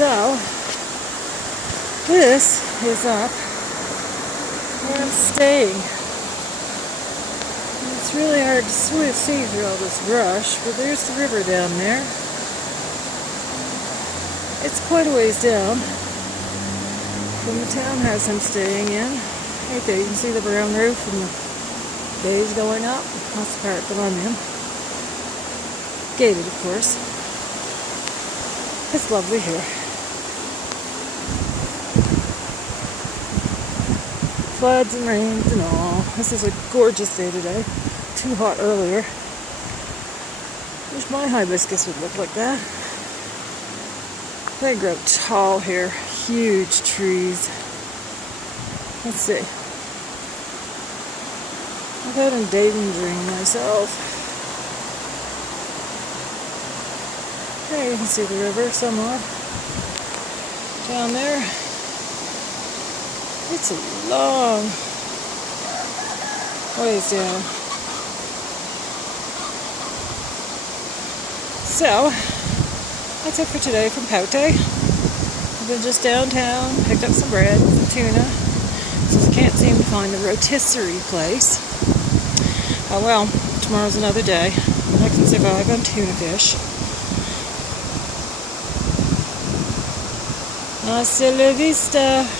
So, this is up where I'm staying. It's really hard to see through all this brush, but there's the river down there. It's quite a ways down from the townhouse I'm staying in. Right there, you can see the brown roof and the bays going up. That's the part that I'm in. Gated, of course. It's lovely here. Floods and rains and all. This is a gorgeous day today. Too hot earlier. Wish my hibiscus would look like that. They grow tall here. Huge trees. Let's see. I've had a daydream myself. There you can see the river somewhat. Down there. It's a long ways down. So, that's it for today from Paute. I've been just downtown, picked up some bread, some tuna, since I can't seem to find the rotisserie place. Oh well, tomorrow's another day. I can survive on tuna fish. Hasta la vista.